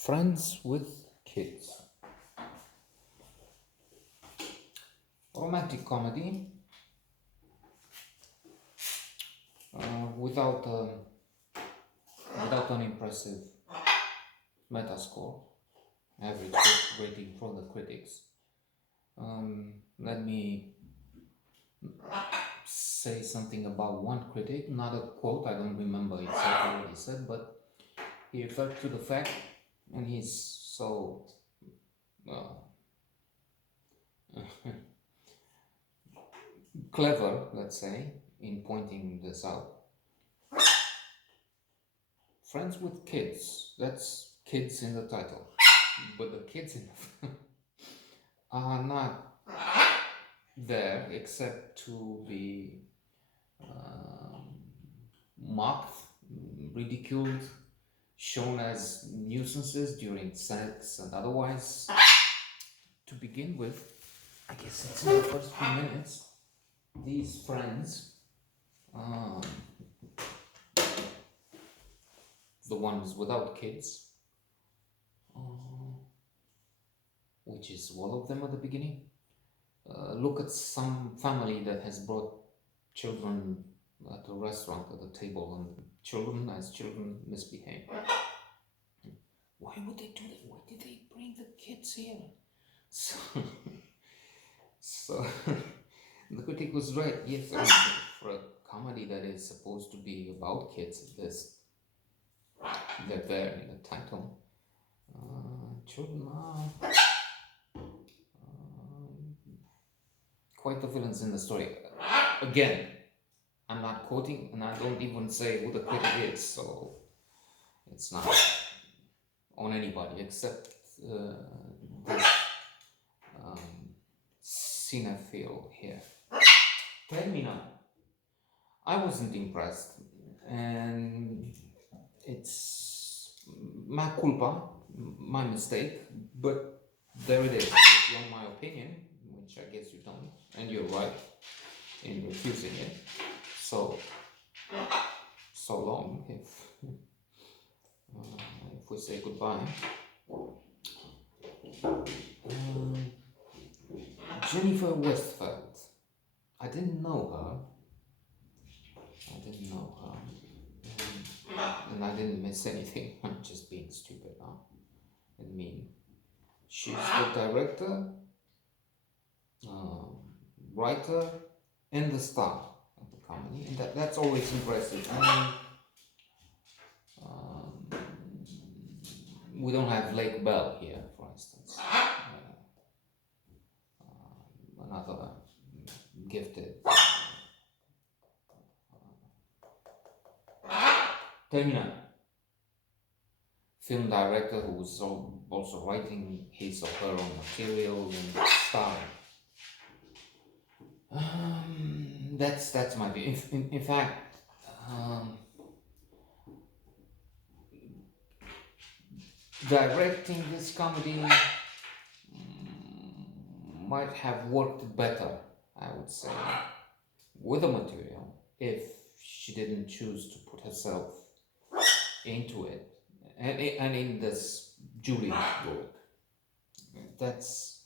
Friends with Kids. Romantic comedy without without an impressive metascore, average rating from the critics. Let me say something about one critic, not a quote, I don't remember exactly what he said, but he referred to the fact, and he's so uh, clever, let's say, in pointing this out. Friends with Kids, that's kids in the title, but the kids in the are not there except to be mocked, ridiculed, shown as nuisances during sex and otherwise. To begin with, I guess it's in the first few minutes, these friends, um, the ones without kids, which is all of them at the beginning, look at some family that has brought children at a restaurant at the table, and children, as children, misbehave. Why would they do that? Why did they bring the kids here? So, so the critic was right. Yes, I mean, for a comedy that is supposed to be about kids, they're there in the title. Children are quite the villains in the story. Again, I'm not quoting, and I don't even say who the critic is, so it's not on anybody except this cinephile here. Termina. I wasn't impressed, and it's my culpa, my mistake, but there it is. If you want my opinion, which I guess you don't, and you're right in refusing it, so long if we say goodbye. Jennifer Westfeld. I didn't know her. And I didn't miss anything. I'm just being stupid now and mean. She's the director, writer, and the star of the comedy, and that's always impressive. I mean, we don't have Lake Bell here, for instance. Another gifted. Termina. Film director who was also writing his or her own material and starring. That's my view. In fact, directing this comedy might have worked better, I would say, with the material if she didn't choose to put herself into it and in this jury work. That's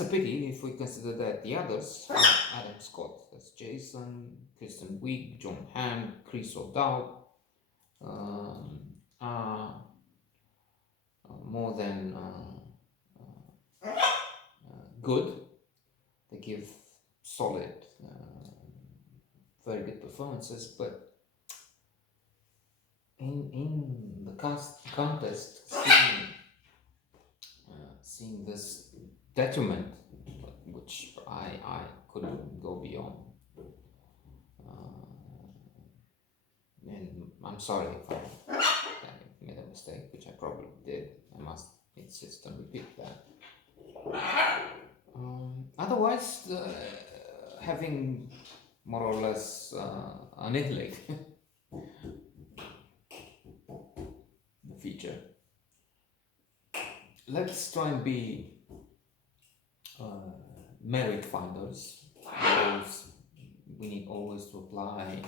a pity if we consider that the others, Adam Scott as Jason, Kristen Wiig, John Hamm, Chris O'Dowd, are more than good. They give solid, very good performances, but in the contest, seeing this detriment, which I couldn't go beyond. And I'm sorry if I made a mistake, which I probably did. I must insist and repeat that. Otherwise, having more or less annihilated the feature, let's try and be merit finders. We need always to apply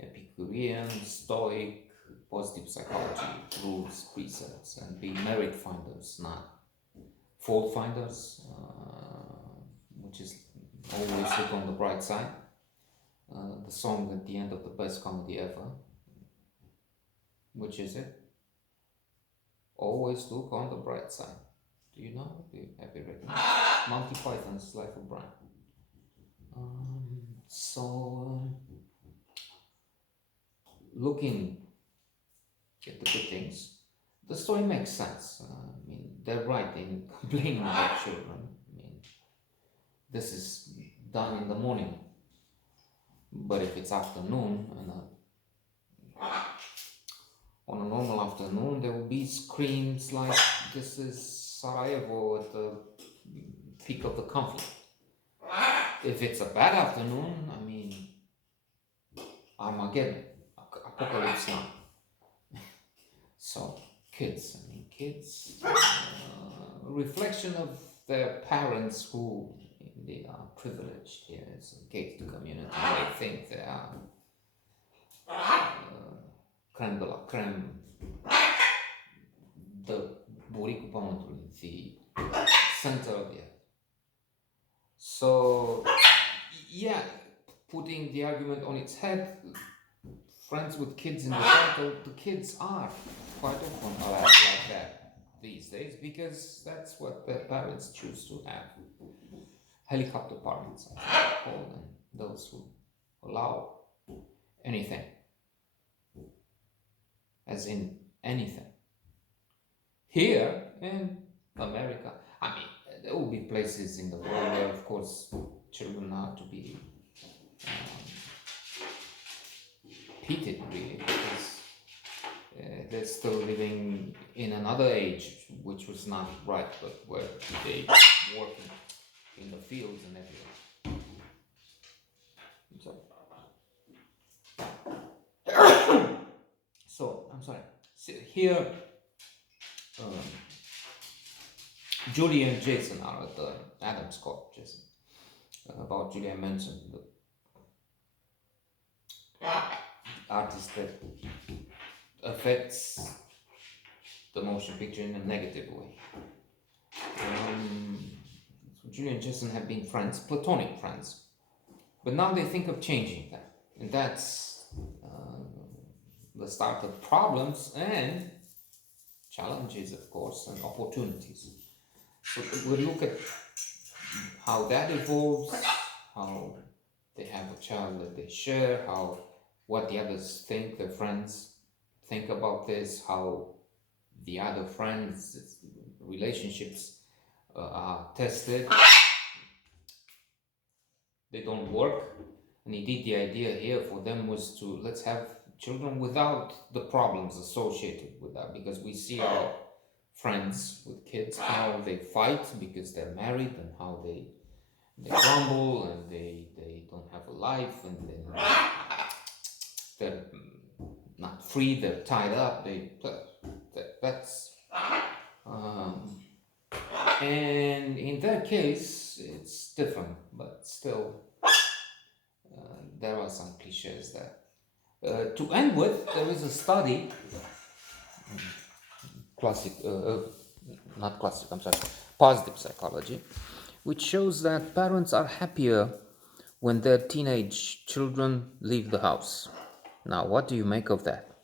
Epicurean, Stoic, positive psychology rules, precepts, and be merit finders, not fault finders, which is always look on the bright side. The song at the end of the best comedy ever, which is it? Always look on the bright side. Do you know? Have you written it? Monty Python's Life of Brian. Looking at the good things, the story makes sense. I mean, they're right in complaining about children. I mean, this is done in the morning, but if it's afternoon and on a normal afternoon, there will be screams like this is Sarajevo at the peak of the conflict. If it's a bad afternoon, I mean, Armageddon, apocalypse now. So, kids, reflection of their parents who they are privileged here as a gated community. They think they are creme de la creme, the buricul pământului, the center of the earth. So, yeah, putting the argument on its head, friends with kids in the title, the kids are quite often like that these days because that's what their parents choose to have. Helicopter parents, I think they're called, and those who allow anything, as in anything. Here in America, I mean, there will be places in the world where, of course, children are to be pitied, really, because they're still living in another age, which was not right, but where they work in the fields and everything. So, I'm sorry. So here, Julie and Jason are at the Adam Scott, Jason. About Julie, I mentioned the artist that affects the motion picture in a negative way. So Julie and Jason have been friends, platonic friends, but now they think of changing that, and that's the start of problems and challenges, of course, and opportunities. So we'll look at how that evolves, how they have a child that they share, what the others think, their friends think about this, how the other friends' relationships are tested. They don't work, and indeed the idea here for them was to let's have children without the problems associated with that, because we see our friends with kids how they fight because they're married, and how they grumble and they don't have a life, and they're not free, they're tied up, that's and in their case it's different, but still there are some cliches there. To end with, there is a study, positive psychology, which shows that parents are happier when their teenage children leave the house. Now, what do you make of that?